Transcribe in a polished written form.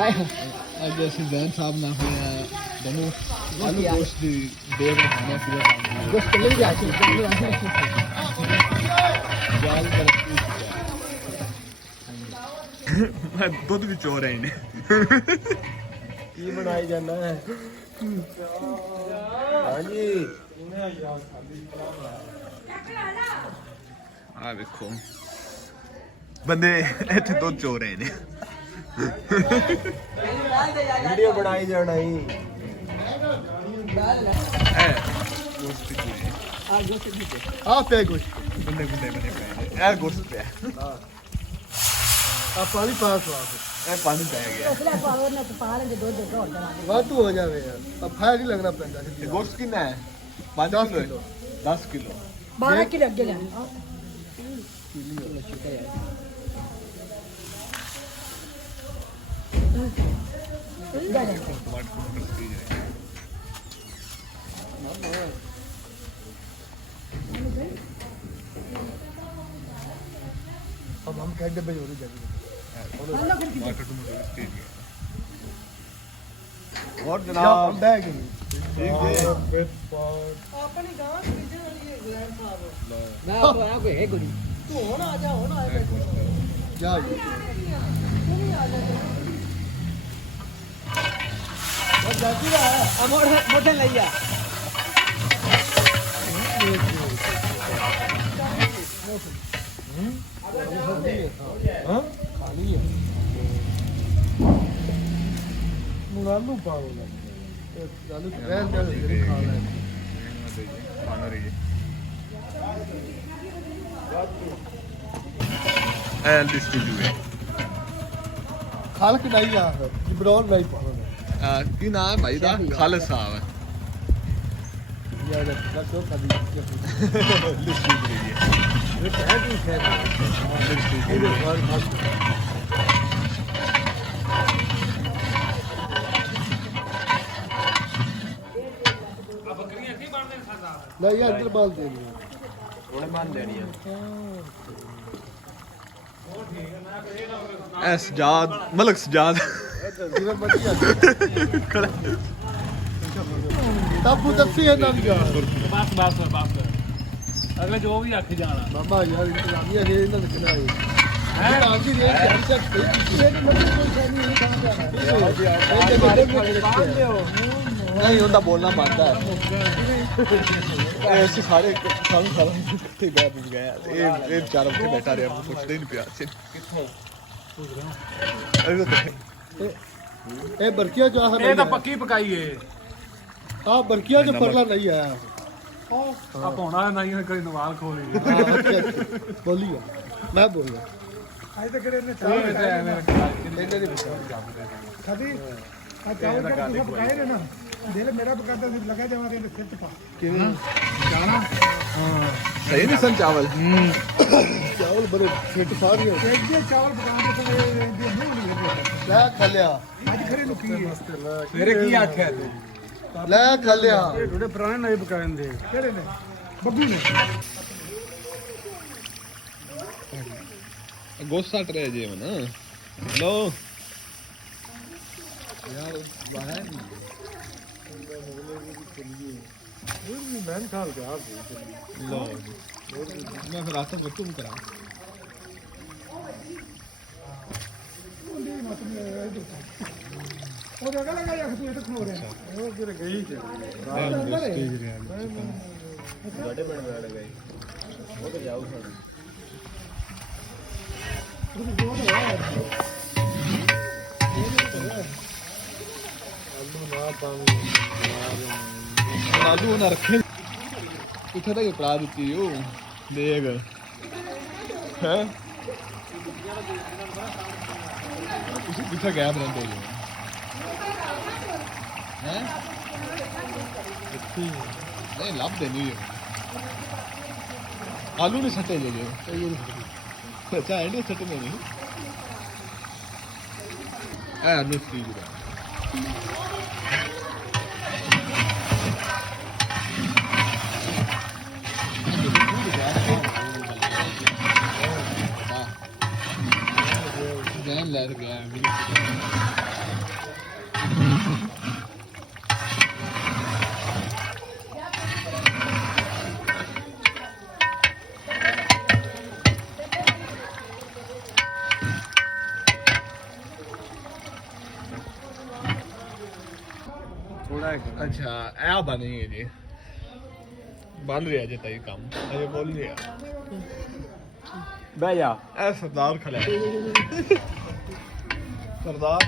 ਅੱਜ ਅਸੀਂ ਜ਼ੈਨ ਸਾਹਿਬ ਨਾਲ ਹੋਇਆ ਬਨੂ ਆਲੂ ਗੋਸ਼ਤ ਦੀ ਦੇਰ ਖਾਣਾ ਪੀਣਾ ਗੋਸ਼ਤ ਲੈ ਜਾ ਕੇ ਜਾਲ ਕਰਤੀ ਮੈਂ ਦੁੱਧ ਵੀ ਚੋ ਰਹੇ ਨੇ ਕੀ ਬਣਾਈ ਜਾਂਦਾ ਹੈ ਹਾਂਜੀ ਆ ਵੇਖੋ ਬੰਦੇ ਇੱਥੇ ਦੁੱਧ ਚੋ ਰਹੇ ਨੇ ਵੀਡੀਓ ਬਣਾਈ ਜਾਣਾ ਹੀ ਆ ਪੈ ਗੋਸ਼ਤ ਬੰਦੇ ਬੰਦੇ ਬਣੇ ਪਏ ਇਹ ਗੋਸ਼ਤ ਪਿਆ ਆ ਪਾਣੀ ਪਾਸ ਇਹ ਪਾਣੀ ਪੈ ਗਿਆ ਅਸਲਾ ਪਾਵਰ ਨਾ ਪਾ ਲੈਂਦੇ ਦੁੱਧ ਦੇ ਘੋੜ ਦੇਣਾ ਵਾਧੂ ਹੋ ਜਾਵੇ ਯਾਰ ਆ ਫਾਇਰ ਨਹੀਂ ਲੱਗਣਾ ਪੈਂਦਾ ਗੋਸ਼ਤ ਕਿੰਨਾ ਹੈ 5 ਕਿਲੋ 10 ਕਿਲੋ 12 ਕਿਲੋ ਅੱਗੇ ਲੈ अब हम क्या डब्बे जोड़ी जाएंगे और जनाब बैग ठीक है अपनी गांव बीजे वाली है ग्रैंड साहब मैं आपको यहां पे है गुड़ी तू होना आ जा जा तू नहीं आ जा और जाती रहा मोटे लइया हाँ खाली है मुंगालू पाओगे आलू रहन दे खाना है खाना रही है एल डिस्ट्रीब्यूट खालक नहीं आ जिब्रान नहीं पाओगे की नाम है भाई दा खालिद साहब है यार बस वो कभी डिस्ट्रीब्यूट है ये है कि है नहीं यार अंदर बाल दे दिए थोड़े बाल देनी है ए सजाद मलक सजाद तब दसी है ना बस बस बस अगले जो भी आखी जाना बाबा यार इंतजामिया है ना लिखना है हैं आगे ये चेक ये मतलब कोई नहीं नहीं होता बोलना पड़ता है ऐसे सारे इकट्ठे बैठ गया ये बेचारा ਉੱਥੇ बैठा रहा ਪੁੱਛਦੇ ਨਹੀਂ ਪਿਆ ਸੀ ਕਿੱਥੋਂ ਇਹ ਬਰਕੀਆ ਜੋ ਹੈ ਇਹ ਤਾਂ ਪੱਕੀ ਪਕਾਈ ਏ ਆ ਬਰਕੀਆ ਜੋ ਪਰਲਾ ਨਹੀਂ ਆਇਆ ਆ ਪੌਣਾ ਨਹੀਂ ਕੋਈ ਨਵਾਲ ਖੋਲੀ ਬੋਲੀ ਮੈਂ ਬੋਲਿਆ ਅੱਜ ਤੱਕ ਇਹਨੇ ਚਾਹ ਇਹਨੇ ਦੇ ਕਦੀ ਆ ਚਾਵਲ ਕਰ ਤੂੰ ਪਕਾਏ ਨੇ ਨਾ ਦਿਲ ਮੇਰਾ ਪਕਾਦਾ ਸੀ ਲਗਾ ਜਾਵਾ ਦੇ ਸਿਰ ਤੇ ਪਾ ਕਿਵੇਂ ਜਾਣਾ ਹਾਂ ਸਹੀ ਨਹੀਂ ਸਨ ਚਾਵਲ ਚਾਵਲ ਬੜੇ ਫਿੱਟ ਸਾਰੀ ਹੋ ਇੱਕ ਦੇ ਚਾਵਲ ਪਕਾਉਣ ਦੇ ਮੂੰਹ ਨਹੀਂ ਲੈ ਖਾ ਲਿਆ ਅੱਜ ਖਰੇ ਨੂੰ ਕੀ ਮੇਰੇ ਕੀ ਆਖਿਆ ਤੂੰ ਲੈ ਖਾ ਲਿਆ ਥੋੜੇ ਪੁਰਾਣੇ ਨਹੀਂ ਪਕਾਏ ਦੇ ਕਿਹੜੇ ਨੇ ਬੱਬੂ ਨੇ ਗੋਸਤ ਸੱਟ ਰਿਹਾ ਜੇ ਨਾ ਲੋ यार बाहर मैं खाल के आप लो मैं फिर रास्ता पर तुम करा और जगह लगा या तू तो खो रहा वो फिर गई बड़े बड़े गए वो तो जाओ आलू ना रखे किथे तक पड़ा दी देग है किथे गैप रहते हैं नहीं लाभ देनी आलू नहीं सटे जो अच्छा है नहीं सटे नहीं आलू फ्रीज लग गया ਅੱਛਾ ਇਹ ਬਣੀ ਹੈ ਜੀ ਬਣ ਰਿਹਾ ਜੇ ਤਾਈ ਕੰਮ ਅਜੇ ਬੋਲ ਰਿਹਾ ਬਹਿ ਜਾ ਇਹ ਸਰਦਾਰ ਖਲਿਆ ਸਰਦਾਰ